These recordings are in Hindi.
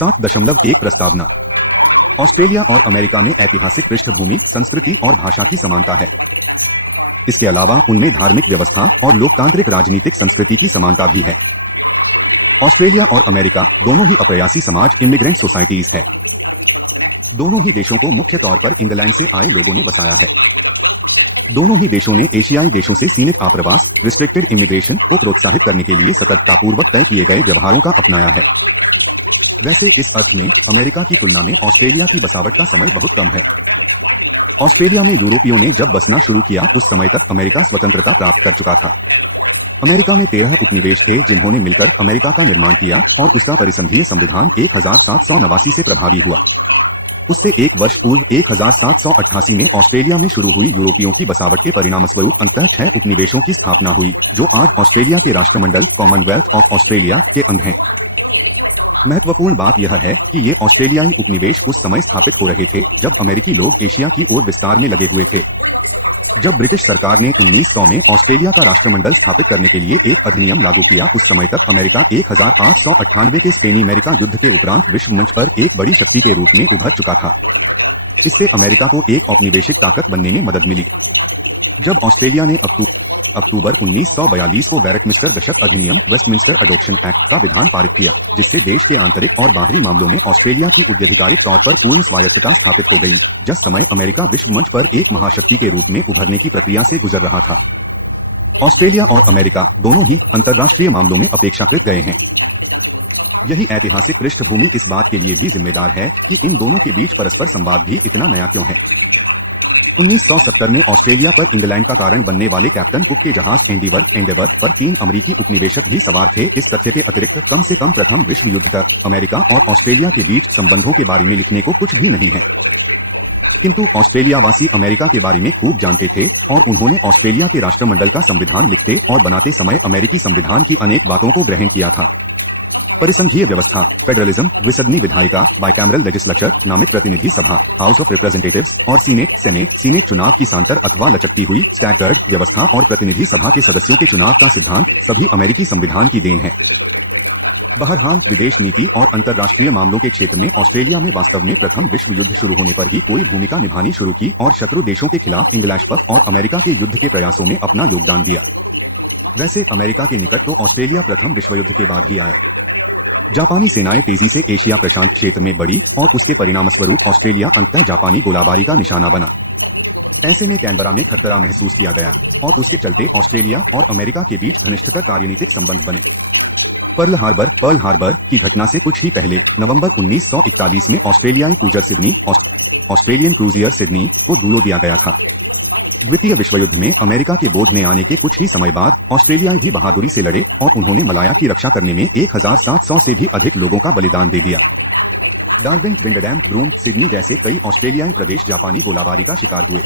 7.1 प्रस्तावना। ऑस्ट्रेलिया और अमेरिका में ऐतिहासिक पृष्ठभूमि, संस्कृति और भाषा की समानता है। इसके अलावा उनमें धार्मिक व्यवस्था और लोकतांत्रिक राजनीतिक संस्कृति की समानता भी है। ऑस्ट्रेलिया और अमेरिका दोनों ही अप्रवासी समाज, इमिग्रेंट सोसाइटीज है। दोनों ही देशों को मुख्य तौर पर इंग्लैंड से आए लोगों ने बसाया है। दोनों ही देशों ने एशियाई देशों से सीमित आप्रवास, रिस्ट्रिक्टेड इमिग्रेशन को प्रोत्साहित करने के लिए सतर्कतापूर्वक तय किए गए व्यवहारों का अपनाया है। वैसे इस अर्थ में अमेरिका की तुलना में ऑस्ट्रेलिया की बसावट का समय बहुत कम है। ऑस्ट्रेलिया में यूरोपियों ने जब बसना शुरू किया उस समय तक अमेरिका स्वतंत्रता प्राप्त कर चुका था। अमेरिका में 13 उपनिवेश थे जिन्होंने मिलकर अमेरिका का निर्माण किया और उसका परिसंघीय संविधान 1789 से प्रभावी हुआ। उससे एक वर्ष पूर्व 1788 में ऑस्ट्रेलिया में शुरू हुई यूरोपियों की बसावट के परिणामस्वरूप अंततः 6 उपनिवेशों की स्थापना हुई, जो आज ऑस्ट्रेलिया के राष्ट्रमंडल कॉमनवेल्थ ऑफ ऑस्ट्रेलिया के अंग हैं। महत्वपूर्ण बात यह है कि ये ऑस्ट्रेलियाई उपनिवेश उस समय स्थापित हो रहे थे जब अमेरिकी लोग एशिया की ओर विस्तार में लगे हुए थे। जब ब्रिटिश सरकार ने 1900 में ऑस्ट्रेलिया का राष्ट्रमंडल स्थापित करने के लिए एक अधिनियम लागू किया, उस समय तक अमेरिका 1898 के स्पेनी अमेरिका युद्ध के उपरांत विश्व मंच पर एक बड़ी शक्ति के रूप में उभर चुका था। इससे अमेरिका को एक औपनिवेशिक ताकत बनने में मदद मिली। जब ऑस्ट्रेलिया ने अक्टूबर 1942 को वेस्टमिंस्टर दशक अधिनियम, वेस्टमिंस्टर अडॉप्शन एक्ट का विधान पारित किया, जिससे देश के आंतरिक और बाहरी मामलों में ऑस्ट्रेलिया की उद्यधिकारिक तौर पर पूर्ण स्वायत्तता स्थापित हो गई, जिस समय अमेरिका विश्व मंच पर एक महाशक्ति के रूप में उभरने की प्रक्रिया से गुजर रहा था। ऑस्ट्रेलिया और अमेरिका दोनों ही अंतर्राष्ट्रीय मामलों में अपेक्षाकृत गए हैं। यही ऐतिहासिक पृष्ठभूमि इस बात के लिए भी जिम्मेदार है कि इन दोनों के बीच परस्पर संवाद भी इतना नया क्यों है। 1970 में ऑस्ट्रेलिया पर इंग्लैंड का कारण बनने वाले कैप्टन कुक के जहाज एंडेवर पर 3 अमेरिकी उपनिवेशक भी सवार थे। इस तथ्य के अतिरिक्त कम से कम प्रथम विश्व युद्ध तक अमेरिका और ऑस्ट्रेलिया के बीच संबंधों के बारे में लिखने को कुछ भी नहीं है। किंतु ऑस्ट्रेलियावासी अमेरिका के बारे में खूब जानते थे और उन्होंने ऑस्ट्रेलिया के राष्ट्रमंडल का संविधान लिखते और बनाते समय अमेरिकी संविधान की अनेक बातों को ग्रहण किया था। परिसंघीय व्यवस्था, फेडरलिज्म, द्विसदनी विधायिका, बाइकैमरल लेजिस्लेचर, नामित प्रतिनिधि सभा, हाउस ऑफ रिप्रेजेंटेटिव्स और सीनेट चुनाव की सांतर अथवा लचकती हुई स्टैगर्ड व्यवस्था और प्रतिनिधि सभा के सदस्यों के चुनाव का सिद्धांत सभी अमेरिकी संविधान की देन है। बहरहाल विदेश नीति और अंतर्राष्ट्रीय मामलों के क्षेत्र में ऑस्ट्रेलिया में वास्तव में प्रथम विश्व युद्ध शुरू होने पर ही कोई भूमिका निभानी शुरू की और शत्रु देशों के खिलाफ इंग्लिश और अमेरिका के युद्ध के प्रयासों में अपना योगदान दिया। वैसे अमेरिका के निकट तो ऑस्ट्रेलिया प्रथम विश्व युद्ध के बाद ही आया। जापानी सेनाएं तेजी से एशिया प्रशांत क्षेत्र में बढ़ी और उसके परिणामस्वरूप ऑस्ट्रेलिया अंततः जापानी गोलाबारी का निशाना बना। ऐसे में कैनबरा में खतरा महसूस किया गया और उसके चलते ऑस्ट्रेलिया और अमेरिका के बीच घनिष्ठतर कार्यनीतिक संबंध बने। पर्ल हार्बर की घटना से कुछ ही पहले नवंबर 1941 में ऑस्ट्रेलियाई क्रूजर सिडनी, ऑस्ट्रेलियन क्रूजियर सिडनी को डुबो दिया गया था। द्वितीय विश्व युद्ध में अमेरिका के बोध में आने के कुछ ही समय बाद ऑस्ट्रेलियाई भी बहादुरी से लड़े और उन्होंने मलाया की रक्षा करने में 1700 से भी अधिक लोगों का बलिदान दे दिया। डार्विन, विंडरडैम, ब्रूम, सिडनी जैसे कई ऑस्ट्रेलियाई प्रदेश जापानी गोलाबारी का शिकार हुए।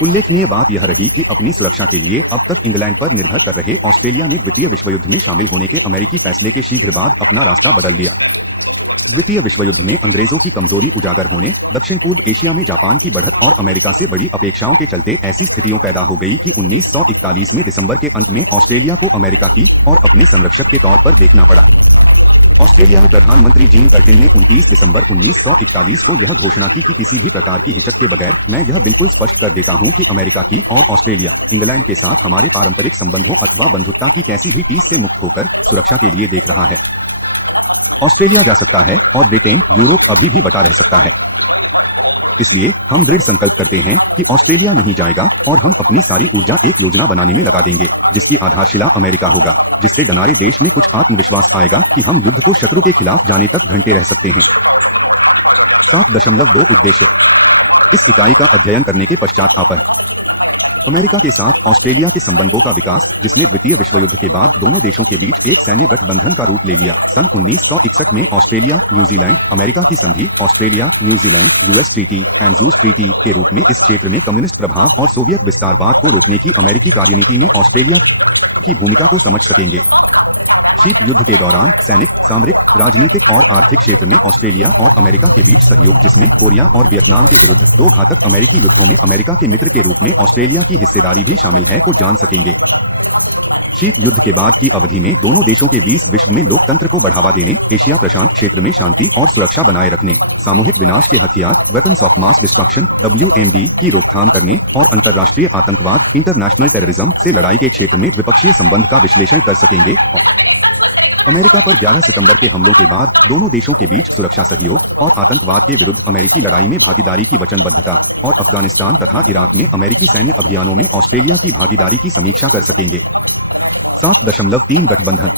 उल्लेखनीय बात यह रही कि अपनी सुरक्षा के लिए अब तक इंग्लैंड पर निर्भर कर रहे ऑस्ट्रेलिया ने द्वितीय विश्व युद्ध में शामिल होने के अमेरिकी फैसले के शीघ्र बाद अपना रास्ता बदल लिया। द्वितीय विश्व युद्ध में अंग्रेजों की कमजोरी उजागर होने, दक्षिण पूर्व एशिया में जापान की बढ़त और अमेरिका से बड़ी अपेक्षाओं के चलते ऐसी स्थितियों पैदा हो गई कि 1941 में दिसंबर के अंत में ऑस्ट्रेलिया को अमेरिका की और अपने संरक्षक के तौर पर देखना पड़ा। ऑस्ट्रेलियाई प्रधानमंत्री जीन कर्टिन ने 29 दिसंबर 1941 को यह घोषणा की कि किसी भी प्रकार की हिचक के बगैर मैं यह बिल्कुल स्पष्ट कर देता हूं कि अमेरिका की और ऑस्ट्रेलिया, इंग्लैंड के साथ हमारे पारंपरिक संबंधों अथवा बंधुत्वता की कैसी भी टीस से मुक्त होकर सुरक्षा के लिए देख रहा है। ऑस्ट्रेलिया जा सकता है और ब्रिटेन, यूरोप अभी भी बटा रह सकता है। इसलिए हम दृढ़ संकल्प करते हैं कि ऑस्ट्रेलिया नहीं जाएगा और हम अपनी सारी ऊर्जा एक योजना बनाने में लगा देंगे जिसकी आधारशिला अमेरिका होगा, जिससे डनारे देश में कुछ आत्मविश्वास आएगा कि हम युद्ध को शत्रु के खिलाफ जाने तक घंटे रह सकते हैं। 7.2 उद्देश्य। इस इकाई का अध्ययन करने के पश्चात आप अमेरिका के साथ ऑस्ट्रेलिया के संबंधों का विकास, जिसने द्वितीय विश्व युद्ध के बाद दोनों देशों के बीच एक सैन्य गठबंधन का रूप ले लिया। सन 1961 में ऑस्ट्रेलिया न्यूजीलैंड अमेरिका की संधि, Australia New Zealand US treaty and juice treaty के रूप में इस क्षेत्र में कम्युनिस्ट प्रभाव और सोवियत विस्तारवाद को रोकने की अमेरिकी कार्यनीति में ऑस्ट्रेलिया की भूमिका को समझ सकेंगे। शीत युद्ध के दौरान सैनिक, सामरिक, राजनीतिक और आर्थिक क्षेत्र में ऑस्ट्रेलिया और अमेरिका के बीच सहयोग, जिसमें कोरिया और वियतनाम के विरुद्ध 2 घातक अमेरिकी युद्धों में अमेरिका के मित्र के रूप में ऑस्ट्रेलिया की हिस्सेदारी भी शामिल है, को जान सकेंगे। शीत युद्ध के बाद की अवधि में दोनों देशों के बीच विश्व में लोकतंत्र को बढ़ावा देने, एशिया प्रशांत क्षेत्र में शांति और सुरक्षा बनाए रखने, सामूहिक विनाश के हथियार weapons of mass destruction WMD की रोकथाम करने और अंतर्राष्ट्रीय आतंकवाद इंटरनेशनल टेररिज्म से लड़ाई के क्षेत्र में द्विपक्षीय संबंध का विश्लेषण कर सकेंगे। और अमेरिका पर 11 सितंबर के हमलों के बाद दोनों देशों के बीच सुरक्षा सहयोग और आतंकवाद के विरुद्ध अमेरिकी लड़ाई में भागीदारी की वचनबद्धता और अफगानिस्तान तथा इराक में अमेरिकी सैन्य अभियानों में ऑस्ट्रेलिया की भागीदारी की समीक्षा कर सकेंगे। 7.3 गठबंधन।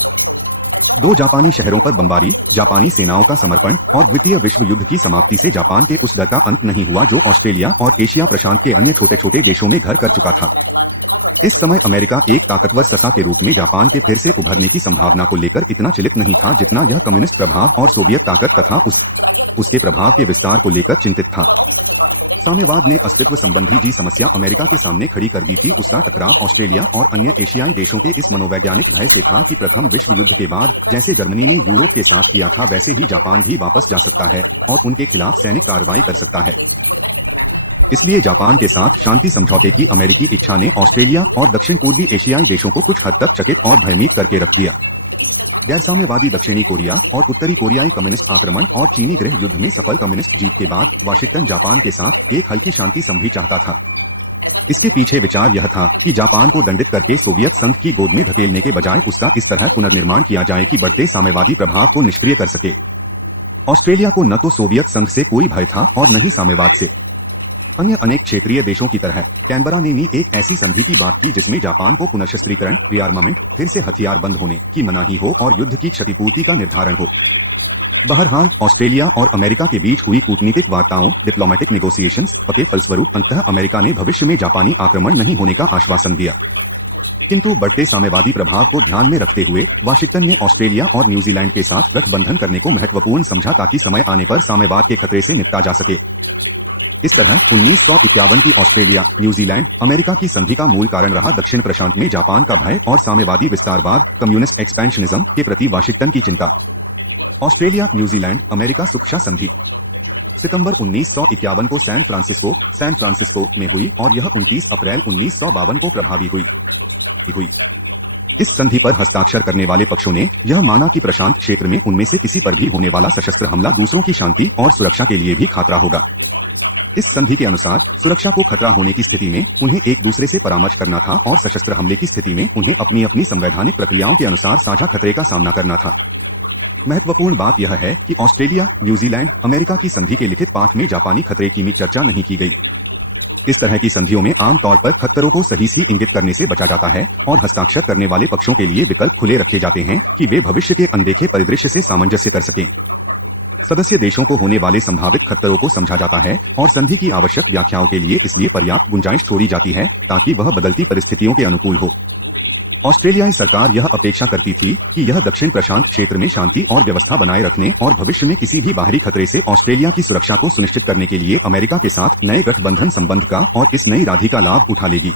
2 जापानी शहरों पर बमबारी, जापानी सेनाओं का समर्पण और द्वितीय विश्व युद्ध की समाप्ति से जापान के उस डर का अंत नहीं हुआ जो ऑस्ट्रेलिया और एशिया प्रशांत के अन्य छोटे छोटे देशों में घर कर चुका था। इस समय अमेरिका एक ताकतवर ससा के रूप में जापान के फिर से उभरने की संभावना को लेकर इतना चिंतित नहीं था जितना यह कम्युनिस्ट प्रभाव और सोवियत ताकत तथा उसके प्रभाव के विस्तार को लेकर चिंतित था। साम्यवाद ने अस्तित्व संबंधी जी समस्या अमेरिका के सामने खड़ी कर दी थी। उसका टकराव ऑस्ट्रेलिया और अन्य एशियाई देशों के इस मनोवैज्ञानिक भय से था कि प्रथम विश्व युद्ध के बाद जैसे जर्मनी ने यूरोप के साथ किया था वैसे ही जापान भी वापस जा सकता है और उनके खिलाफ सैनिक कार्रवाई कर सकता है। इसलिए जापान के साथ शांति समझौते की अमेरिकी इच्छा ने ऑस्ट्रेलिया और दक्षिण पूर्वी एशियाई देशों को कुछ हद तक चकित और भयभीत करके रख दिया। गैर साम्यवादी दक्षिणी कोरिया और उत्तरी कोरियाई कम्युनिस्ट आक्रमण और चीनी गृह युद्ध में सफल कम्युनिस्ट जीत के बाद वाशिंगटन जापान के साथ एक हल्की शांति संधि चाहता था। इसके पीछे विचार यह था कि जापान को दंडित करके सोवियत संघ की गोद में धकेलने के बजाय उसका इस तरह पुनर्निर्माण किया जाए कि बढ़ते साम्यवादी प्रभाव को निष्क्रिय कर सके। ऑस्ट्रेलिया को न तो सोवियत संघ से कोई भय था और न ही साम्यवाद से। अन्य अनेक क्षेत्रीय देशों की तरह कैनबरा ने भी एक ऐसी संधि की बात की जिसमें जापान को पुनर्शस्त्रीकरण, रिआर्मामेंट, फिर से हथियार बंद होने की मनाही हो और युद्ध की क्षतिपूर्ति का निर्धारण हो। बहरहाल ऑस्ट्रेलिया और अमेरिका के बीच हुई कूटनीतिक वार्ताओं डिप्लोमेटिक नेगोशिएशंस के फलस्वरूप अंततः अमेरिका ने भविष्य में जापानी आक्रमण नहीं होने का आश्वासन दिया। किंतु बढ़ते साम्यवादी प्रभाव को ध्यान में रखते हुए वाशिंगटन ने ऑस्ट्रेलिया और न्यूजीलैंड के साथ गठबंधन करने को महत्वपूर्ण समझा ताकि समय आने पर साम्यवाद के खतरे से निपटा जा सके। इस तरह 1951 की ऑस्ट्रेलिया न्यूजीलैंड अमेरिका की संधि का मूल कारण रहा दक्षिण प्रशांत में जापान का भय और साम्यवादी विस्तारवाद कम्युनिस्ट एक्सपेंशनिज्म के प्रति वाशिंगटन की चिंता। ऑस्ट्रेलिया न्यूजीलैंड अमेरिका सुरक्षा संधि सितंबर 1951 को सैन फ्रांसिस्को में हुई और यह 29 अप्रैल 1952 को प्रभावी हुई। इस संधि पर हस्ताक्षर करने वाले पक्षों ने यह माना कि प्रशांत क्षेत्र में उनमें से किसी पर भी होने वाला सशस्त्र हमला दूसरों की शांति और सुरक्षा के लिए भी खतरा होगा। इस संधि के अनुसार सुरक्षा को खतरा होने की स्थिति में उन्हें एक दूसरे से परामर्श करना था और सशस्त्र हमले की स्थिति में उन्हें अपनी अपनी संवैधानिक प्रक्रियाओं के अनुसार साझा खतरे का सामना करना था। महत्वपूर्ण बात यह है कि ऑस्ट्रेलिया न्यूजीलैंड अमेरिका की संधि के लिखित पाठ में जापानी खतरे की चर्चा नहीं की गई। इस तरह की संधियों में आमतौर पर खतरों को सही से इंगित करने से बचा जाता है और हस्ताक्षर करने वाले पक्षों के लिए विकल्प खुले रखे जाते हैं कि वे भविष्य के अनदेखे परिदृश्य से सामंजस्य कर सकें। सदस्य देशों को होने वाले संभावित खतरों को समझा जाता है और संधि की आवश्यक व्याख्याओं के लिए इसलिए पर्याप्त गुंजाइश छोड़ी जाती है ताकि वह बदलती परिस्थितियों के अनुकूल हो। ऑस्ट्रेलियाई सरकार यह अपेक्षा करती थी कि यह दक्षिण प्रशांत क्षेत्र में शांति और व्यवस्था बनाए रखने और भविष्य में किसी भी बाहरी खतरे से ऑस्ट्रेलिया की सुरक्षा को सुनिश्चित करने के लिए अमेरिका के साथ नए गठबंधन संबंध का और इस नई राधि का लाभ उठा लेगी।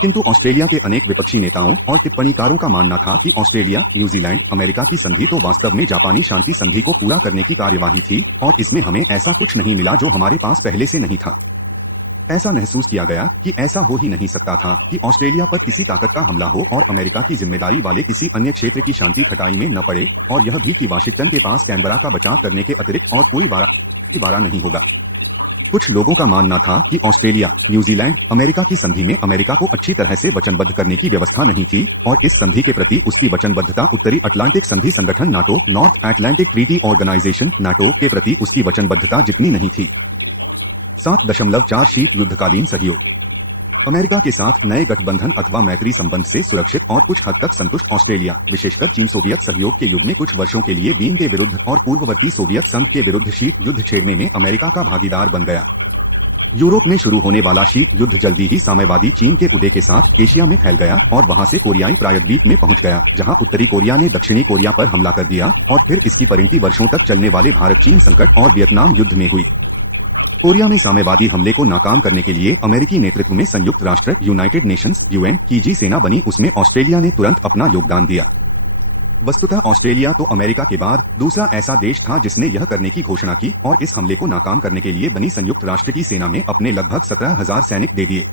किंतु ऑस्ट्रेलिया के अनेक विपक्षी नेताओं और टिप्पणीकारों का मानना था कि ऑस्ट्रेलिया न्यूजीलैंड अमेरिका की संधि तो वास्तव में जापानी शांति संधि को पूरा करने की कार्यवाही थी और इसमें हमें ऐसा कुछ नहीं मिला जो हमारे पास पहले से नहीं था। ऐसा महसूस किया गया कि ऐसा हो ही नहीं सकता था कि ऑस्ट्रेलिया पर किसी ताकत का हमला हो और अमेरिका की जिम्मेदारी वाले किसी अन्य क्षेत्र की शांति खटाई में न पड़े, और यह भी कि वाशिंगटन के पास कैनबरा का बचाव करने के अतिरिक्त और कोई वारा नहीं होगा। कुछ लोगों का मानना था कि ऑस्ट्रेलिया न्यूजीलैंड अमेरिका की संधि में अमेरिका को अच्छी तरह से वचनबद्ध करने की व्यवस्था नहीं थी और इस संधि के प्रति उसकी वचनबद्धता उत्तरी अटलांटिक संधि संगठन NATO North Atlantic treaty organization NATO के प्रति उसकी वचनबद्धता जितनी नहीं थी। 7.4 शीत युद्धकालीन सहयोग। अमेरिका के साथ नए गठबंधन अथवा मैत्री संबंध से सुरक्षित और कुछ हद तक संतुष्ट ऑस्ट्रेलिया विशेषकर चीन सोवियत सहयोग के युग में कुछ वर्षों के लिए बीन के विरुद्ध और पूर्ववर्ती सोवियत संघ के विरुद्ध शीत युद्ध छेड़ने में अमेरिका का भागीदार बन गया। यूरोप में शुरू होने वाला शीत युद्ध जल्दी ही साम्यवादी चीन के उदय के साथ एशिया में फैल गया और वहां से कोरियाई प्रायद्वीप में पहुंच गया, जहां उत्तरी कोरिया ने दक्षिणी कोरिया पर हमला कर दिया और फिर इसकी परिणति वर्षों तक चलने वाले भारत चीन संकट और वियतनाम युद्ध में हुई। कोरिया में साम्यवादी हमले को नाकाम करने के लिए अमेरिकी नेतृत्व में संयुक्त राष्ट्र यूनाइटेड नेशंस UN की जी सेना बनी, उसमें ऑस्ट्रेलिया ने तुरंत अपना योगदान दिया। वस्तुतः ऑस्ट्रेलिया तो अमेरिका के बाद दूसरा ऐसा देश था जिसने यह करने की घोषणा की और इस हमले को नाकाम करने के लिए बनी संयुक्त राष्ट्र की सेना में अपने लगभग 17,000 सैनिक दे दिए।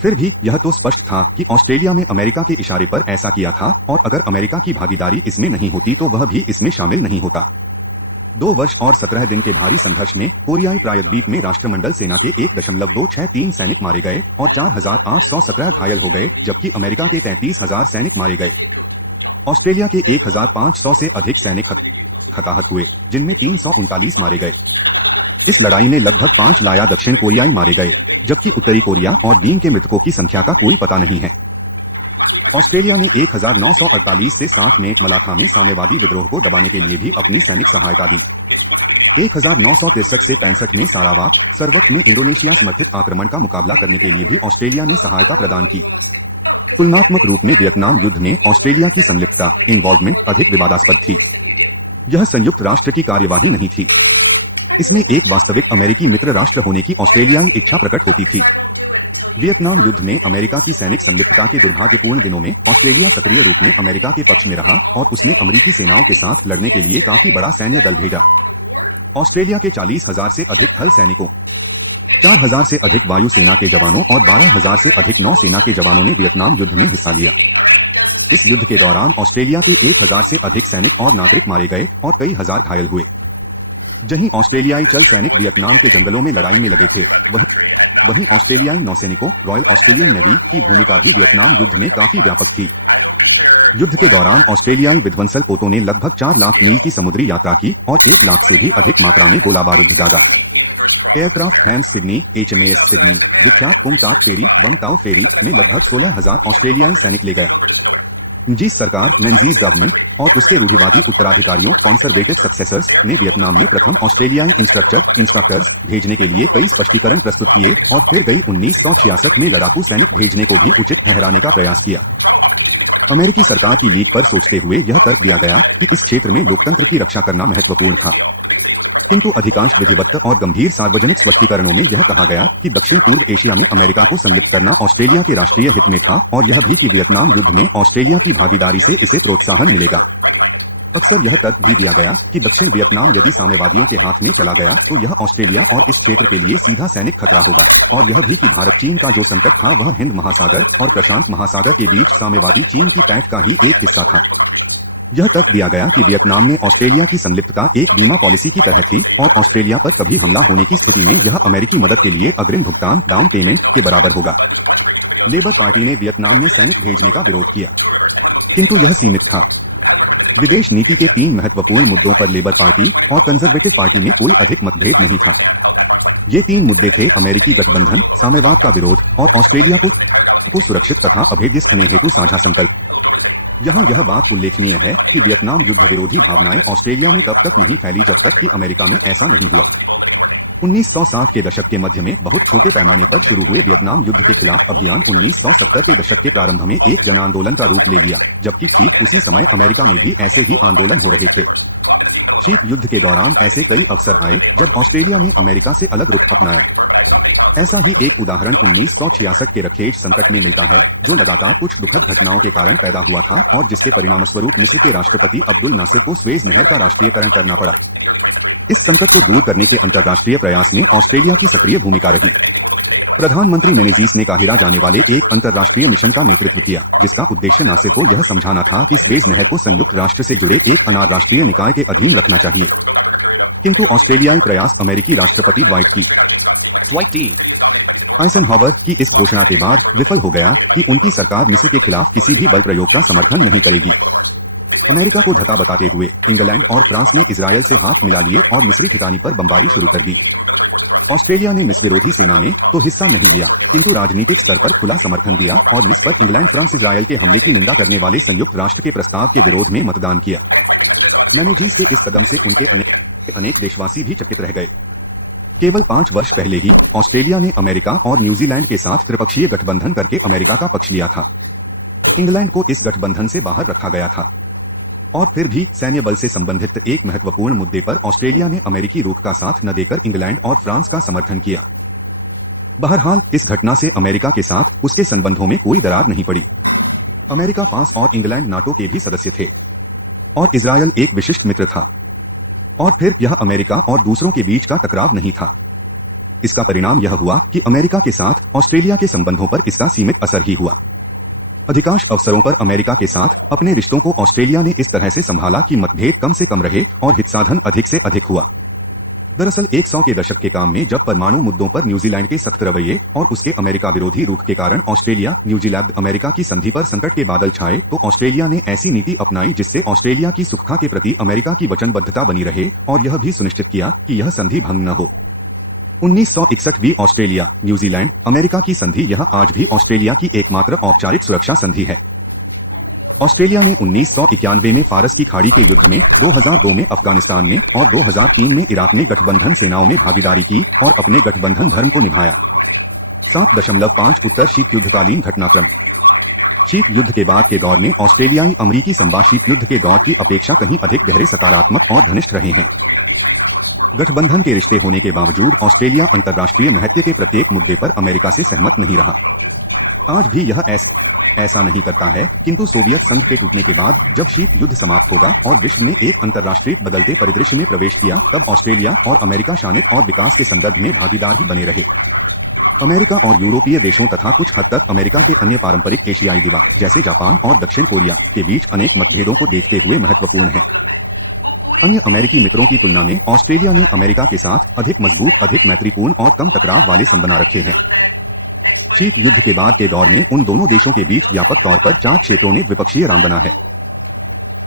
फिर भी यह तो स्पष्ट था कि ऑस्ट्रेलिया में अमेरिका के इशारे पर ऐसा किया था, और अगर अमेरिका की भागीदारी इसमें नहीं होती तो वह भी इसमें शामिल नहीं होता। 2 वर्ष और 17 दिन के भारी संघर्ष में कोरियाई प्रायद्वीप में राष्ट्रमंडल सेना के 1.263 सैनिक मारे गए और 4,817 घायल हो गए, जबकि अमेरिका के 33,000 सैनिक मारे गए। ऑस्ट्रेलिया के 1,500 से अधिक सैनिक हताहत हुए, जिनमें 339 मारे गए। इस लड़ाई में लगभग 5 लाख दक्षिण कोरियाई मारे गए, जबकि उत्तरी कोरिया और बीम के मृतकों की संख्या का कोई पता नहीं है। ऑस्ट्रेलिया ने 1948 से 60 में मलाथा में साम्यवादी विद्रोह को दबाने के लिए भी अपनी सैनिक सहायता दी। 1963 से 65 में सारावाक, सरवक में इंडोनेशिया समर्थित आक्रमण का मुकाबला करने के लिए भी ऑस्ट्रेलिया ने सहायता प्रदान की। तुलनात्मक रूप में वियतनाम युद्ध में ऑस्ट्रेलिया की संलिप्तता इन्वॉल्वमेंट अधिक विवादास्पद थी। यह संयुक्त राष्ट्र की कार्यवाही नहीं थी। इसमें एक वास्तविक अमेरिकी मित्र राष्ट्र होने की ऑस्ट्रेलियाई इच्छा प्रकट होती थी। वियतनाम युद्ध में अमेरिका की सैनिक संलिप्तता के दुर्भाग्यपूर्ण दिनों में ऑस्ट्रेलिया सक्रिय रूप में अमेरिका के पक्ष में रहा और उसने अमेरिकी सेनाओं के साथ लड़ने के लिए काफी बड़ा सैन्य दल भेजा। ऑस्ट्रेलिया के 40,000 से अधिक थल सैनिकों, 4,000 से अधिक वायुसेना के जवानों और 12,000 से अधिक नौसेना के जवानों ने वियतनाम युद्ध में हिस्सा लिया। इस युद्ध के दौरान ऑस्ट्रेलिया के 1,000 से अधिक सैनिक और नागरिक मारे गए और कई हजार घायल हुए। जहीं ऑस्ट्रेलियाई चल सैनिक वियतनाम के जंगलों में लड़ाई में लगे थे, वहीं ऑस्ट्रेलियाई नौसैनिकों रॉयल ऑस्ट्रेलियन नेवी की भूमिका भी वियतनाम युद्ध में काफी व्यापक थी। युद्ध के दौरान ऑस्ट्रेलियाई विध्वंसक पोतों ने लगभग 4 लाख मील की समुद्री यात्रा की और 1 लाख से भी अधिक मात्रा में गोला बारूद दागा। Aircraft HMAS Sydney HMAS Sydney विख्यात पुंग टाक फेरी बंग ताओ फेरी में लगभग 16,000 ऑस्ट्रेलियाई सैनिक ले गया। जिस सरकार मेंजीज गवर्नमेंट और उसके रूढ़िवादी उत्तराधिकारियों कॉन्सर्वेटिव सक्सेसर्स ने वियतनाम में प्रथम ऑस्ट्रेलियाई इंस्ट्रक्टर्स भेजने के लिए कई स्पष्टीकरण प्रस्तुत किए और फिर गई 1966 में लड़ाकू सैनिक भेजने को भी उचित ठहराने का प्रयास किया। अमेरिकी सरकार की लीक पर सोचते हुए यह तर्क दिया गया कि इस क्षेत्र में लोकतंत्र की रक्षा करना महत्वपूर्ण था, किंतु अधिकांश विधिवत और गंभीर सार्वजनिक स्पष्टीकरणों में यह कहा गया कि दक्षिण पूर्व एशिया में अमेरिका को संलिप्त करना ऑस्ट्रेलिया के राष्ट्रीय हित में था और यह भी कि वियतनाम युद्ध में ऑस्ट्रेलिया की भागीदारी से इसे प्रोत्साहन मिलेगा। अक्सर यह तर्क भी दिया गया कि दक्षिण वियतनाम यदि साम्यवादियों के हाथ में चला गया तो यह ऑस्ट्रेलिया और इस क्षेत्र के लिए सीधा सैनिक खतरा होगा, और यह भी कि भारत चीन का जो संकट था वह हिंद महासागर और प्रशांत महासागर के बीच साम्यवादी चीन की पैठ का ही एक हिस्सा था। यह तर्क दिया गया कि वियतनाम में ऑस्ट्रेलिया की संलिप्तता एक बीमा पॉलिसी की तरह थी और ऑस्ट्रेलिया पर कभी हमला होने की स्थिति में यह अमेरिकी मदद के लिए अग्रिम भुगतान डाउन पेमेंट के बराबर होगा। लेबर पार्टी ने वियतनाम में सैनिक भेजने का विरोध किया, किंतु यह सीमित था। विदेश नीति के 3 महत्वपूर्ण मुद्दों पर लेबर पार्टी और कंजर्वेटिव पार्टी में कोई अधिक मतभेद नहीं था। ये 3 मुद्दे थे अमेरिकी गठबंधन, साम्यवाद का विरोध और ऑस्ट्रेलिया को सुरक्षित तथा अभेद्य रखने हेतु साझा संकल्प। यहाँ यह बात उल्लेखनीय है कि वियतनाम युद्ध विरोधी भावनाएं ऑस्ट्रेलिया में तब तक नहीं फैली जब तक कि अमेरिका में ऐसा नहीं हुआ। 1960 के दशक के मध्य में बहुत छोटे पैमाने पर शुरू हुए वियतनाम युद्ध के खिलाफ अभियान 1970 के दशक के प्रारंभ में एक जन आंदोलन का रूप ले लिया, जबकि ठीक उसी समय अमेरिका में भी ऐसे ही आंदोलन हो रहे थे। शीत युद्ध के दौरान ऐसे कई अवसर आए जब ऑस्ट्रेलिया ने अमेरिका से अलग रुख अपनाया। ऐसा ही एक उदाहरण 1966 के रखेज संकट में मिलता है, जो लगातार कुछ दुखद घटनाओं के कारण पैदा हुआ था और जिसके परिणामस्वरूप मिस्र के राष्ट्रपति अब्दुल नासिर को स्वेज नहर का राष्ट्रीयकरण करना पड़ा। इस संकट को दूर करने के अंतर्राष्ट्रीय प्रयास में ऑस्ट्रेलिया की सक्रिय भूमिका रही। प्रधानमंत्री मेनेजीस ने काहिरा जाने वाले एक अंतर्राष्ट्रीय मिशन का नेतृत्व किया, जिसका उद्देश्य नासिर को यह समझाना था कि स्वेज नहर को संयुक्त राष्ट्र से जुड़े एक अनाराष्ट्रीय निकाय के अधीन रखना चाहिए। किंतु ऑस्ट्रेलियाई प्रयास अमेरिकी राष्ट्रपति Dwight D. आइजनहावर की इस घोषणा के बाद विफल हो गया कि उनकी सरकार मिस्र के खिलाफ किसी भी बल प्रयोग का समर्थन नहीं करेगी। अमेरिका को धक्का बताते हुए इंग्लैंड और फ्रांस ने इजरायल से हाथ मिला लिए और मिस्री ठिकाने पर बमबारी शुरू कर दी। ऑस्ट्रेलिया ने मिस्र विरोधी सेना में तो हिस्सा नहीं लिया, किंतु राजनीतिक स्तर पर खुला समर्थन दिया और मिस्र पर इंग्लैंड फ्रांस इजरायल के हमले की निंदा करने वाले संयुक्त राष्ट्र के प्रस्ताव के विरोध में मतदान किया। मेनेजीस के इस कदम से उनके अनेक देशवासी भी चकित रह गए। केवल 5 वर्ष पहले ही ऑस्ट्रेलिया ने अमेरिका और न्यूजीलैंड के साथ त्रिपक्षीय गठबंधन करके अमेरिका का पक्ष लिया था। इंग्लैंड को इस गठबंधन से बाहर रखा गया था, और फिर भी सैन्य बल से संबंधित एक महत्वपूर्ण मुद्दे पर ऑस्ट्रेलिया ने अमेरिकी रुख का साथ न देकर इंग्लैंड और फ्रांस का समर्थन किया। बहरहाल इस घटना से अमेरिका के साथ उसके संबंधों में कोई दरार नहीं पड़ी। अमेरिका, फ्रांस और इंग्लैंड नाटो के भी सदस्य थे और इजरायल एक विशिष्ट मित्र था। और फिर यह अमेरिका और दूसरों के बीच का टकराव नहीं था। इसका परिणाम यह हुआ कि अमेरिका के साथ ऑस्ट्रेलिया के संबंधों पर इसका सीमित असर ही हुआ। अधिकांश अवसरों पर अमेरिका के साथ अपने रिश्तों को ऑस्ट्रेलिया ने इस तरह से संभाला कि मतभेद कम से कम रहे और हितसाधन अधिक से अधिक हुआ। दरअसल 100 के दशक के काम में जब परमाणु मुद्दों पर न्यूजीलैंड के सख्त रवैये और उसके अमेरिका विरोधी रुख के कारण ऑस्ट्रेलिया न्यूजीलैंड अमेरिका की संधि पर संकट के बादल छाए, तो ऑस्ट्रेलिया ने ऐसी नीति अपनाई जिससे ऑस्ट्रेलिया की सुरक्षा के प्रति अमेरिका की वचनबद्धता बनी रहे और यह भी सुनिश्चित किया कि यह संधि भंग न हो। 1961वीं ऑस्ट्रेलिया न्यूजीलैंड अमेरिका की संधि यह आज भी ऑस्ट्रेलिया की एकमात्र औपचारिक सुरक्षा संधि है। ऑस्ट्रेलिया ने 1991 में फारस की खाड़ी के युद्ध में, 2002 में अफगानिस्तान में और 2003 में इराक में गठबंधन सेनाओं में भागीदारी की और अपने गठबंधन धर्म को निभाया। 7.5 उत्तर शीत युद्धकालीन घटनाक्रम। शीत युद्ध के बाद के दौर में ऑस्ट्रेलियाई अमरीकी संवाद शीत युद्ध के दौर की अपेक्षा कहीं अधिक गहरे, सकारात्मक और घनिष्ठ रहे हैं। गठबंधन के रिश्ते होने के बावजूद ऑस्ट्रेलिया अंतर्राष्ट्रीय महत्व के प्रत्येक मुद्दे पर अमेरिका से सहमत नहीं रहा। आज भी यह ऐसा नहीं करता है, किंतु सोवियत संघ के टूटने के बाद जब शीत युद्ध समाप्त होगा और विश्व ने एक अंतर्राष्ट्रीय बदलते परिदृश्य में प्रवेश किया, तब ऑस्ट्रेलिया और अमेरिका शांति और विकास के संदर्भ में भागीदार ही बने रहे। अमेरिका और यूरोपीय देशों तथा कुछ हद तक अमेरिका के अन्य पारंपरिक एशियाई दीवा जैसे जापान और दक्षिण कोरिया के बीच अनेक मतभेदों को देखते हुए महत्वपूर्ण है। अन्य अमेरिकी मित्रों की तुलना में ऑस्ट्रेलिया ने अमेरिका के साथ अधिक मजबूत, अधिक मैत्रीपूर्ण और कम टकराव वाले संबंध बना रखे हैं। शीत युद्ध के बाद के दौर में उन दोनों देशों के बीच व्यापक तौर पर 4 क्षेत्रों ने द्विपक्षीय राम बना है।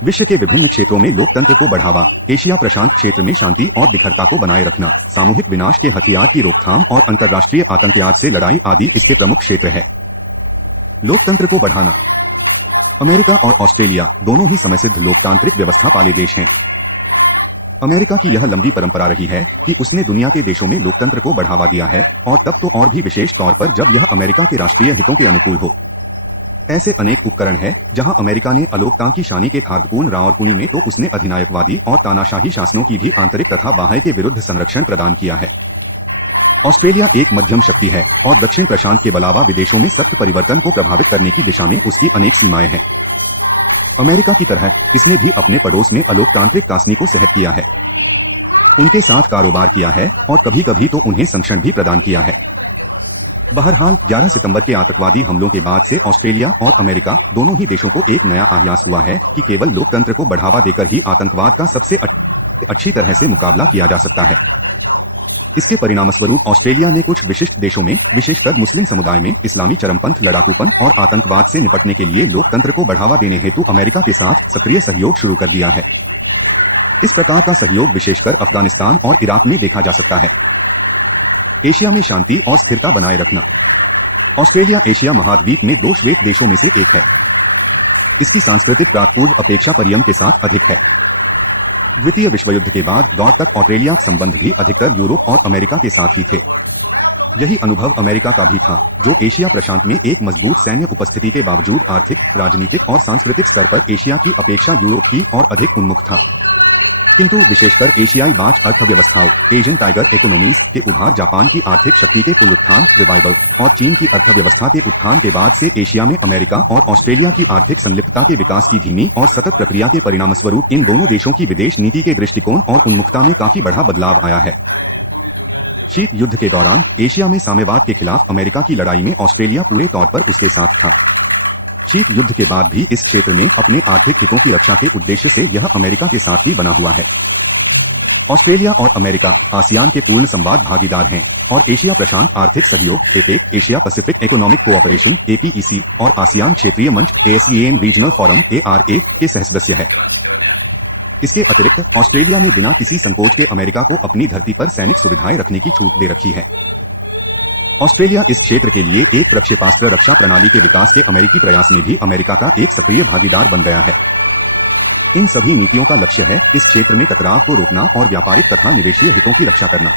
विश्व के विभिन्न क्षेत्रों में लोकतंत्र को बढ़ावा, एशिया प्रशांत क्षेत्र में शांति और निखरता को बनाए रखना, सामूहिक विनाश के हथियार की रोकथाम और अंतर्राष्ट्रीय आतंकवाद से लड़ाई आदि इसके प्रमुख क्षेत्र है। लोकतंत्र को बढ़ाना। अमेरिका और ऑस्ट्रेलिया दोनों ही समयसिद्ध लोकतांत्रिक व्यवस्था पाले देश हैं। अमेरिका की यह लंबी परंपरा रही है कि उसने दुनिया के देशों में लोकतंत्र को बढ़ावा दिया है, और तब तो और भी विशेष तौर पर जब यह अमेरिका के राष्ट्रीय हितों के अनुकूल हो। ऐसे अनेक उपकरण हैं जहां अमेरिका ने अलोकतांत्रिक शानी के खाद्यपूर्ण रावरकुनी में तो उसने अधिनायकवादी और तानाशाही शासनों की भी आंतरिक तथा बाह्य के विरुद्ध संरक्षण प्रदान किया है। ऑस्ट्रेलिया एक मध्यम शक्ति है और दक्षिण प्रशांत के अलावा विदेशों में सत्य परिवर्तन को प्रभावित करने की दिशा में उसकी अनेक सीमाएं हैं। अमेरिका की तरह इसने भी अपने पड़ोस में अलोकतांत्रिक कासनी को सहत किया है, उनके साथ कारोबार किया है और कभी कभी तो उन्हें संरक्षण भी प्रदान किया है। बहरहाल 11 सितंबर के आतंकवादी हमलों के बाद से ऑस्ट्रेलिया और अमेरिका दोनों ही देशों को एक नया आभास हुआ है कि केवल लोकतंत्र को बढ़ावा देकर ही आतंकवाद का सबसे अच्छी तरह से मुकाबला किया जा सकता है। इसके परिणामस्वरूप ऑस्ट्रेलिया ने कुछ विशिष्ट देशों में, विशेषकर मुस्लिम समुदाय में, इस्लामी चरमपंथ, लड़ाकूपन और आतंकवाद से निपटने के लिए लोकतंत्र को बढ़ावा देने हेतु अमेरिका के साथ सक्रिय सहयोग शुरू कर दिया है। इस प्रकार का सहयोग विशेषकर अफगानिस्तान और इराक में देखा जा सकता है। एशिया में शांति और स्थिरता बनाए रखना। ऑस्ट्रेलिया एशिया महाद्वीप में 2 श्वेत देशों में से एक है। इसकी सांस्कृतिक प्रागपूर्व अपेक्षा परियम के साथ अधिक है। द्वितीय विश्व युद्ध के बाद दौर तक ऑस्ट्रेलिया संबंध भी अधिकतर यूरोप और अमेरिका के साथ ही थे। यही अनुभव अमेरिका का भी था, जो एशिया प्रशांत में एक मजबूत सैन्य उपस्थिति के बावजूद आर्थिक, राजनीतिक और सांस्कृतिक स्तर पर एशिया की अपेक्षा यूरोप की और अधिक उन्मुख था। किंतु विशेषकर एशियाई बाँच अर्थव्यवस्थाओं, एशियन टाइगर इकोनॉमीज के उभार, जापान की आर्थिक शक्ति के पुनरुत्थान रिवाइवल और चीन की अर्थव्यवस्था के उत्थान के बाद से एशिया में अमेरिका और ऑस्ट्रेलिया की आर्थिक संलिप्तता के विकास की धीमी और सतत प्रक्रिया के परिणामस्वरूप इन दोनों देशों की विदेश नीति के दृष्टिकोण और उन्मुखता में काफी बड़ा बदलाव आया है। शीत युद्ध के दौरान एशिया में साम्यवाद के खिलाफ अमेरिका की लड़ाई में ऑस्ट्रेलिया पूरे तौर पर उसके साथ था। शीत युद्ध के बाद भी इस क्षेत्र में अपने आर्थिक हितों की रक्षा के उद्देश्य से यह अमेरिका के साथ ही बना हुआ है। ऑस्ट्रेलिया और अमेरिका आसियान के पूर्ण संवाद भागीदार हैं और एशिया प्रशांत आर्थिक सहयोग APEC, Asia Pacific economic cooperation APEC और आसियान क्षेत्रीय मंच ASEAN रीजनल फोरम ARF के सहसदस्य है। इसके अतिरिक्त ऑस्ट्रेलिया ने बिना किसी संकोच के अमेरिका को अपनी धरती पर सैनिक सुविधाएं रखने की छूट दे रखी है। ऑस्ट्रेलिया इस क्षेत्र के लिए एक प्रक्षेपास्त्र रक्षा प्रणाली के विकास के अमेरिकी प्रयास में भी अमेरिका का एक सक्रिय भागीदार बन गया है। इन सभी नीतियों का लक्ष्य है इस क्षेत्र में टकराव को रोकना और व्यापारिक तथा निवेशीय हितों की रक्षा करना।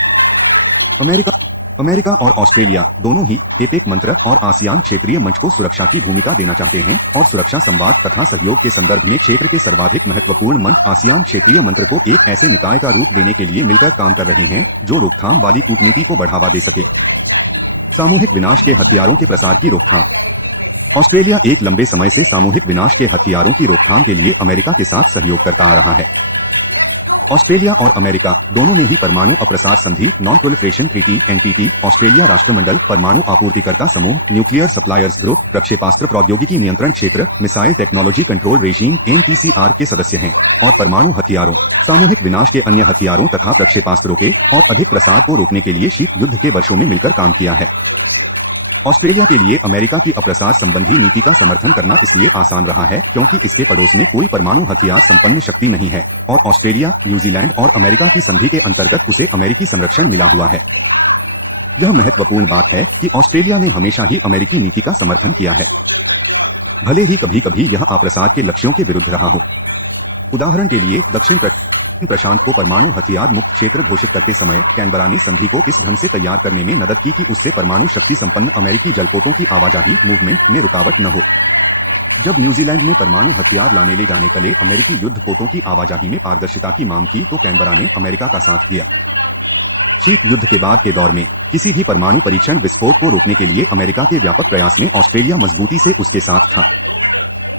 अमेरिका और ऑस्ट्रेलिया दोनों ही एपेक मंत्र और आसियान क्षेत्रीय मंच को सुरक्षा की भूमिका देना चाहते हैं और सुरक्षा संवाद तथा सहयोग के संदर्भ में क्षेत्र के सर्वाधिक महत्वपूर्ण मंच आसियान क्षेत्रीय मंत्र को एक ऐसे निकाय का रूप देने के लिए मिलकर काम कर रहे हैं जो रोकथाम वाली कूटनीति को बढ़ावा दे सके। सामूहिक विनाश के हथियारों के प्रसार की रोकथाम। ऑस्ट्रेलिया एक लंबे समय से सामूहिक विनाश के हथियारों की रोकथाम के लिए अमेरिका के साथ सहयोग करता आ रहा है। ऑस्ट्रेलिया और अमेरिका दोनों ने ही परमाणु अप्रसार संधि non proliferation treaty NPT, Australia राष्ट्रमंडल, परमाणु आपूर्तिकर्ता समूह, न्यूक्लियर सप्लायर्स ग्रुप, प्रक्षेपास्त्र प्रौद्योगिकी नियंत्रण क्षेत्र, मिसाइल टेक्नोलॉजी कंट्रोल रेजीम (एनटीसीआर) के सदस्य हैं और परमाणु हथियारों, सामूहिक विनाश के अन्य हथियारों तथा प्रक्षेपास्त्रों के और अधिक प्रसार को रोकने के लिए शीत युद्ध के वर्षों में मिलकर काम किया है। ऑस्ट्रेलिया के लिए अमेरिका की अप्रसार संबंधी नीति का समर्थन करना इसलिए आसान रहा है क्योंकि इसके पड़ोस में कोई परमाणु हथियार संपन्न शक्ति नहीं है और ऑस्ट्रेलिया, न्यूजीलैंड और अमेरिका की संधि के अंतर्गत उसे अमेरिकी संरक्षण मिला हुआ है। यह महत्वपूर्ण बात है कि ऑस्ट्रेलिया ने हमेशा ही अमेरिकी नीति का समर्थन किया है, भले ही कभी कभी यह अप्रसार के लक्ष्यों के विरुद्ध रहा हो। उदाहरण के लिए दक्षिण प्रशांत को परमाणु हथियार मुक्त क्षेत्र घोषित करते समय कैनबरा ने संधि को इस ढंग से तैयार करने में मदद की कि उससे परमाणु शक्ति संपन्न अमेरिकी जलपोतों की आवाजाही मूवमेंट में रुकावट न हो। जब न्यूजीलैंड ने परमाणु हथियार लाने ले जाने के लिए अमेरिकी युद्धपोतों की आवाजाही में पारदर्शिता की मांग की तो कैनबरा ने अमेरिका का साथ दिया। शीत युद्ध के बाद के दौर में किसी भी परमाणु परीक्षण विस्फोट को रोकने के लिए अमेरिका के व्यापक प्रयास में ऑस्ट्रेलिया मजबूती से उसके साथ था।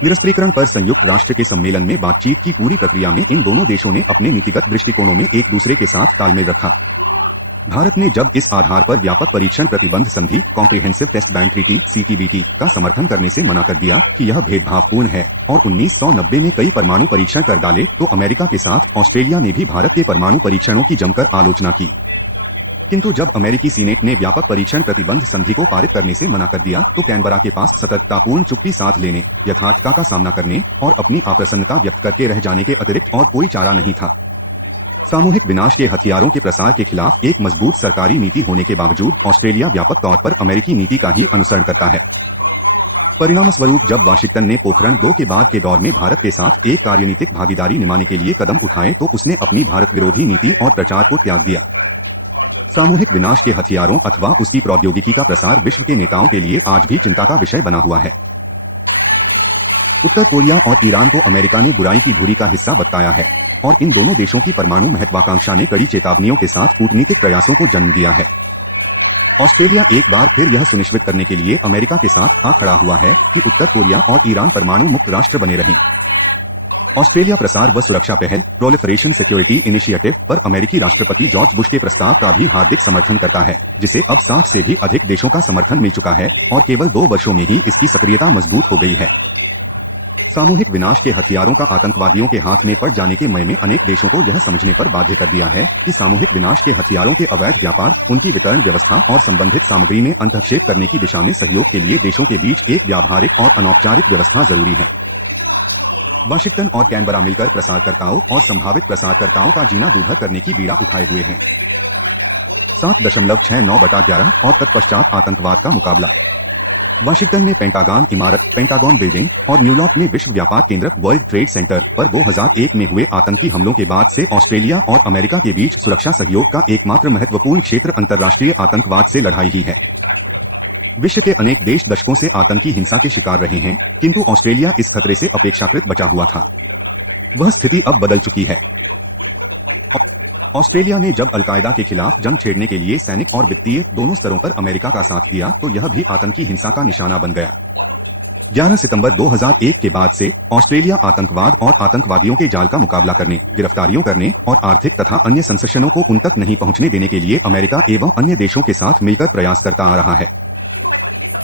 निरस्त्रीकरण पर संयुक्त राष्ट्र के सम्मेलन में बातचीत की पूरी प्रक्रिया में इन दोनों देशों ने अपने नीतिगत दृष्टिकोणों में एक दूसरे के साथ तालमेल रखा। भारत ने जब इस आधार पर व्यापक परीक्षण प्रतिबंध संधि कॉम्प्रिहेंसिव टेस्ट बैन ट्रीटी (सीटीबीटी) का समर्थन करने से मना कर दिया कि यह भेदभावपूर्ण है और 1990 में कई परमाणु परीक्षण कर डाले तो अमेरिका के साथ ऑस्ट्रेलिया ने भी भारत के परमाणु परीक्षणों की जमकर आलोचना की। किंतु जब अमेरिकी सीनेट ने व्यापक परीक्षण प्रतिबंध संधि को पारित करने से मना कर दिया तो कैनबरा के पास सतर्कतापूर्ण चुप्पी साध लेने, यथार्थता का सामना करने और अपनी अप्रसन्नता व्यक्त करके रह जाने के अतिरिक्त और कोई चारा नहीं था। सामूहिक विनाश के हथियारों के प्रसार के खिलाफ एक मजबूत सरकारी नीति होने के बावजूद ऑस्ट्रेलिया व्यापक तौर पर अमेरिकी नीति का ही अनुसरण करता है। परिणामस्वरूप जब वाशिंगटन ने पोखरण 2 के बाद के दौर में भारत के साथ एक कार्यनीतिक भागीदारी निभाने के लिए कदम उठाए तो उसने अपनी भारत विरोधी नीति और प्रचार को त्याग दिया। सामूहिक विनाश के हथियारों अथवा उसकी प्रौद्योगिकी का प्रसार विश्व के नेताओं के लिए आज भी चिंता का विषय बना हुआ है। उत्तर कोरिया और ईरान को अमेरिका ने बुराई की धुरी का हिस्सा बताया है और इन दोनों देशों की परमाणु महत्वाकांक्षा ने कड़ी चेतावनियों के साथ कूटनीतिक प्रयासों को जन्म दिया है। ऑस्ट्रेलिया एक बार फिर यह सुनिश्चित करने के लिए अमेरिका के साथ आ खड़ा हुआ है कि उत्तर कोरिया और ईरान परमाणु मुक्त राष्ट्र बने रहें। ऑस्ट्रेलिया प्रसार व सुरक्षा पहल प्रोलिफरेशन सिक्योरिटी इनिशिएटिव पर अमेरिकी राष्ट्रपति जॉर्ज बुश के प्रस्ताव का भी हार्दिक समर्थन करता है, जिसे अब 60 से भी अधिक देशों का समर्थन मिल चुका है और केवल 2 वर्षों में ही इसकी सक्रियता मजबूत हो गई है। सामूहिक विनाश के हथियारों का आतंकवादियों के हाथ में पड़ जाने के मय में अनेक देशों को यह समझने पर बाध्य कर दिया है कि सामूहिक विनाश के हथियारों के अवैध व्यापार, उनकी वितरण व्यवस्था और संबंधित सामग्री में हस्तक्षेप करने की दिशा में सहयोग के लिए देशों के बीच एक व्यावहारिक और अनौपचारिक व्यवस्था जरूरी है। वाशिंगटन और कैनबरा मिलकर प्रसारकर्ताओं और संभावित प्रसारकर्ताओं का जीना दूभर करने की बीड़ा उठाए हुए हैं। 7.69/11 और तत्पश्चात आतंकवाद का मुकाबला। वाशिंगटन में पेंटागन इमारत, पेंटागन बिल्डिंग और न्यूयॉर्क में विश्व व्यापार केंद्र वर्ल्ड ट्रेड सेंटर पर 2001 में हुए आतंकी हमलों के बाद से ऑस्ट्रेलिया और अमेरिका के बीच सुरक्षा सहयोग का एकमात्र महत्वपूर्ण क्षेत्र अंतर्राष्ट्रीय आतंकवाद से लड़ाई ही है। विश्व के अनेक देश दशकों से आतंकी हिंसा के शिकार रहे हैं, किंतु ऑस्ट्रेलिया इस खतरे से अपेक्षाकृत बचा हुआ था। वह स्थिति अब बदल चुकी है। ऑस्ट्रेलिया ने जब अलकायदा के खिलाफ जंग छेड़ने के लिए सैनिक और वित्तीय दोनों स्तरों पर अमेरिका का साथ दिया तो यह भी आतंकी हिंसा का निशाना बन गया। 11 सितंबर 2001 के बाद से ऑस्ट्रेलिया आतंकवाद और आतंकवादियों के जाल का मुकाबला करने, गिरफ्तारियों करने और आर्थिक तथा अन्य संशोधनों को उन तक नहीं पहुंचने देने के लिए अमेरिका एवं अन्य देशों के साथ मिलकर प्रयास करता आ रहा है।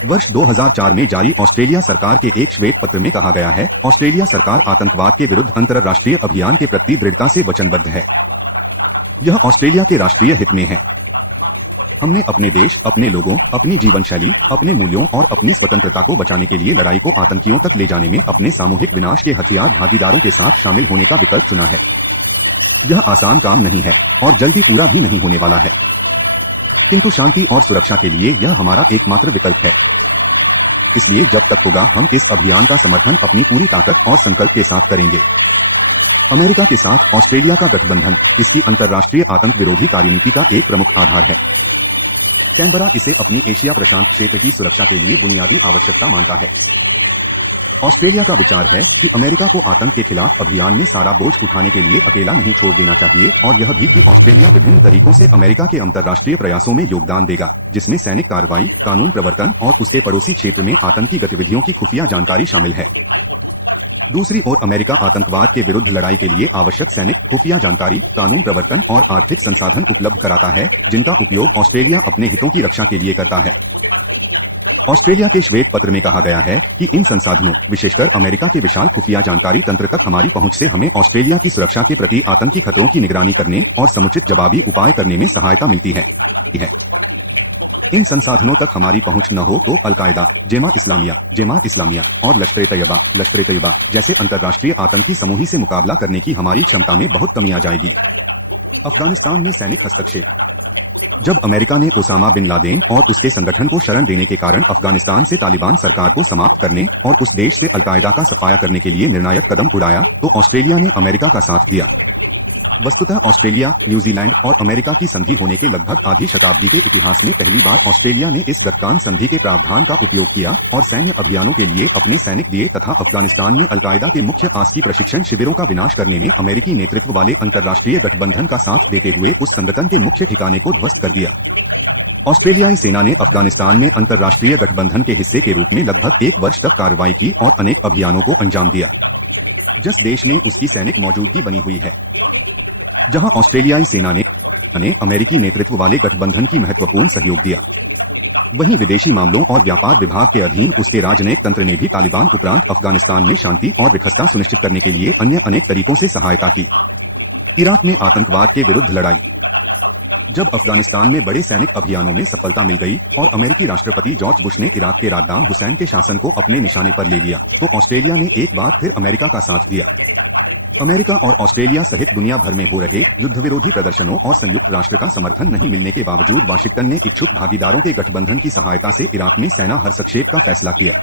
वर्ष 2004 में जारी ऑस्ट्रेलिया सरकार के एक श्वेत पत्र में कहा गया है, ऑस्ट्रेलिया सरकार आतंकवाद के विरुद्ध अंतर्राष्ट्रीय अभियान के प्रति दृढ़ता से वचनबद्ध है। यह ऑस्ट्रेलिया के राष्ट्रीय हित में है। हमने अपने देश, अपने लोगों, अपनी जीवन शैली, अपने मूल्यों और अपनी स्वतंत्रता को बचाने के लिए लड़ाई को आतंकियों तक ले जाने में अपने सामूहिक विनाश के हथियार भागीदारों के साथ शामिल होने का विकल्प चुना है। यह आसान काम नहीं है और जल्दी पूरा भी नहीं होने वाला है, किंतु शांति और सुरक्षा के लिए यह हमारा एकमात्र विकल्प है। इसलिए जब तक होगा हम इस अभियान का समर्थन अपनी पूरी ताकत और संकल्प के साथ करेंगे। अमेरिका के साथ ऑस्ट्रेलिया का गठबंधन इसकी अंतर्राष्ट्रीय आतंक विरोधी कार्यनीति का एक प्रमुख आधार है। कैनबरा इसे अपनी एशिया प्रशांत क्षेत्र की सुरक्षा के लिए बुनियादी आवश्यकता मानता है। ऑस्ट्रेलिया का विचार है कि अमेरिका को आतंक के खिलाफ अभियान में सारा बोझ उठाने के लिए अकेला नहीं छोड़ देना चाहिए और यह भी कि ऑस्ट्रेलिया विभिन्न तरीकों से अमेरिका के अंतर्राष्ट्रीय प्रयासों में योगदान देगा, जिसमें सैनिक कार्रवाई, कानून प्रवर्तन और उसके पड़ोसी क्षेत्र में आतंकी गतिविधियों की खुफिया जानकारी शामिल है। दूसरी ओर अमेरिका आतंकवाद के विरुद्ध लड़ाई के लिए आवश्यक सैनिक, खुफिया जानकारी, कानून प्रवर्तन और आर्थिक संसाधन उपलब्ध कराता है, जिनका उपयोग ऑस्ट्रेलिया अपने हितों की रक्षा के लिए करता है। ऑस्ट्रेलिया के श्वेत पत्र में कहा गया है कि इन संसाधनों, विशेषकर अमेरिका के विशाल खुफिया जानकारी तंत्र तक हमारी पहुंच से हमें ऑस्ट्रेलिया की सुरक्षा के प्रति आतंकी खतरों की निगरानी करने और समुचित जवाबी उपाय करने में सहायता मिलती है। इन संसाधनों तक हमारी पहुंच न हो तो अल-कायदा, जेमा इस्लामिया और लश्कर-ए-तैयबा जैसे अंतर्राष्ट्रीय आतंकी समूह से मुकाबला करने की हमारी क्षमता में बहुत कमी आ जाएगी। अफगानिस्तान में सैनिक हस्तक्षेप। जब अमेरिका ने ओसामा बिन लादेन और उसके संगठन को शरण देने के कारण अफगानिस्तान से तालिबान सरकार को समाप्त करने और उस देश से अल-कायदा का सफाया करने के लिए निर्णायक कदम उठाया, तो ऑस्ट्रेलिया ने अमेरिका का साथ दिया। वस्तुतः ऑस्ट्रेलिया, न्यूजीलैंड और अमेरिका की संधि होने के लगभग आधी शताब्दी के इतिहास में पहली बार ऑस्ट्रेलिया ने इस गत्कान संधि के प्रावधान का उपयोग किया और सैन्य अभियानों के लिए अपने सैनिक दिए तथा अफगानिस्तान में अल-कायदा के मुख्य आस्की प्रशिक्षण शिविरों का विनाश करने में अमेरिकी नेतृत्व वाले अंतर्राष्ट्रीय गठबंधन का साथ देते हुए उस संगठन के मुख्य ठिकाने को ध्वस्त कर दिया। ऑस्ट्रेलियाई सेना ने अफगानिस्तान में अंतर्राष्ट्रीय गठबंधन के हिस्से के रूप में लगभग 1 वर्ष तक कार्रवाई की और अनेक अभियानों को अंजाम दिया। जिस देश में उसकी सैनिक मौजूदगी बनी हुई है, जहां ऑस्ट्रेलियाई सेना ने अमेरिकी नेतृत्व वाले गठबंधन की महत्वपूर्ण सहयोग दिया, वहीं विदेशी मामलों और व्यापार विभाग के अधीन उसके राजनयिक तंत्र ने भी तालिबान उपरांत अफगानिस्तान में शांति और विकास सुनिश्चित करने के लिए अन्य अनेक तरीकों से सहायता की। इराक में आतंकवाद के विरुद्ध लड़ाई। जब अफगानिस्तान में बड़े सैनिक अभियानों में सफलता मिल गई और अमेरिकी राष्ट्रपति जॉर्ज बुश ने इराक के सद्दाम हुसैन के शासन को अपने निशाने पर ले लिया, तो ऑस्ट्रेलिया ने एक बार फिर अमेरिका का साथ दिया। अमेरिका और ऑस्ट्रेलिया सहित दुनिया भर में हो रहे युद्ध विरोधी प्रदर्शनों और संयुक्त राष्ट्र का समर्थन नहीं मिलने के बावजूद वाशिंगटन ने इच्छुक भागीदारों के गठबंधन की सहायता से इराक में सेना हस्तक्षेप का फैसला किया।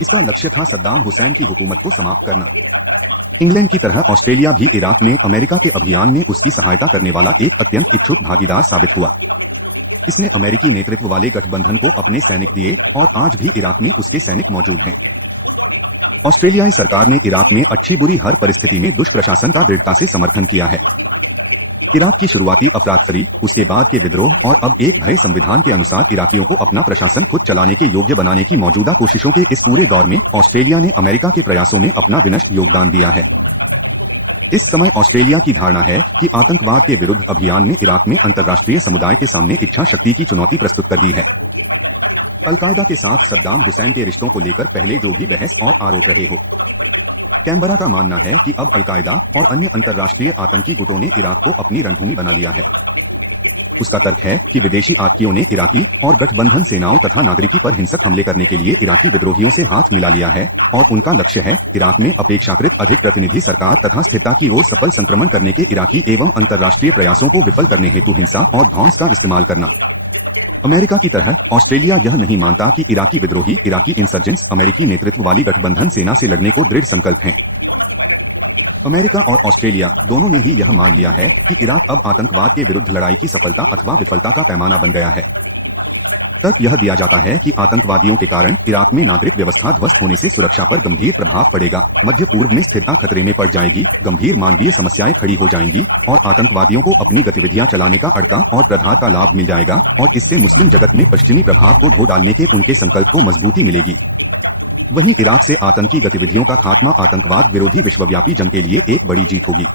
इसका लक्ष्य था सद्दाम हुसैन की हुकूमत को समाप्त करना। इंग्लैंड की तरह ऑस्ट्रेलिया भी इराक में अमेरिका के अभियान में उसकी सहायता करने वाला एक अत्यंत इच्छुक भागीदार साबित हुआ। इसने अमेरिकी नेतृत्व वाले गठबंधन को अपने सैनिक दिए और आज भी इराक में उसके सैनिक मौजूद हैं। ऑस्ट्रेलियाई सरकार ने इराक में अच्छी बुरी हर परिस्थिति में दुष्प्रशासन का दृढ़ता से समर्थन किया है। इराक की शुरुआती अफरातफरी, उसके बाद के विद्रोह और अब एक भय संविधान के अनुसार इराकियों को अपना प्रशासन खुद चलाने के योग्य बनाने की मौजूदा कोशिशों के इस पूरे दौर में ऑस्ट्रेलिया ने अमेरिका के प्रयासों में अपना विनष्ट योगदान दिया है। इस समय ऑस्ट्रेलिया की धारणा है कि आतंकवाद के विरुद्ध अभियान में इराक में अंतर्राष्ट्रीय समुदाय के सामने इच्छा शक्ति की चुनौती प्रस्तुत कर दी है। अल-कायदा के साथ सद्दाम हुसैन के रिश्तों को लेकर पहले जो भी बहस और आरोप रहे हो, कैनबरा का मानना है कि अब अल-कायदा और अन्य अंतर्राष्ट्रीय आतंकी गुटों ने इराक को अपनी रणभूमि बना लिया है। उसका तर्क है कि विदेशी आतंकियों ने इराकी और गठबंधन सेनाओं तथा नागरिकी पर हिंसक हमले करने के लिए इराकी विद्रोहियों से हाथ मिला लिया है और उनका लक्ष्य है इराक में अपेक्षाकृत अधिक प्रतिनिधि सरकार तथा स्थिरता की ओर सफल संक्रमण करने के इराकी एवं अंतर्राष्ट्रीय प्रयासों को विफल करने हेतु हिंसा और ध्वंस का इस्तेमाल करना। अमेरिका की तरह ऑस्ट्रेलिया यह नहीं मानता कि इराकी विद्रोही, इराकी इंसर्जेंट्स अमेरिकी नेतृत्व वाली गठबंधन सेना से लड़ने को दृढ़ संकल्प हैं। अमेरिका और ऑस्ट्रेलिया दोनों ने ही यह मान लिया है कि इराक अब आतंकवाद के विरुद्ध लड़ाई की सफलता अथवा विफलता का पैमाना बन गया है। तर्क यह दिया जाता है कि आतंकवादियों के कारण इराक में नागरिक व्यवस्था ध्वस्त होने से सुरक्षा पर गंभीर प्रभाव पड़ेगा, मध्य पूर्व में स्थिरता खतरे में पड़ जाएगी, गंभीर मानवीय समस्याएं खड़ी हो जाएंगी और आतंकवादियों को अपनी गतिविधियां चलाने का अड़का और प्रधार का लाभ मिल जाएगा और इससे मुस्लिम जगत में पश्चिमी प्रभाव को धो डालने के उनके संकल्प को मजबूती मिलेगी। वहीं इराक से आतंकी गतिविधियों का खात्मा आतंकवाद विरोधी विश्वव्यापी जंग के लिए एक बड़ी जीत होगी।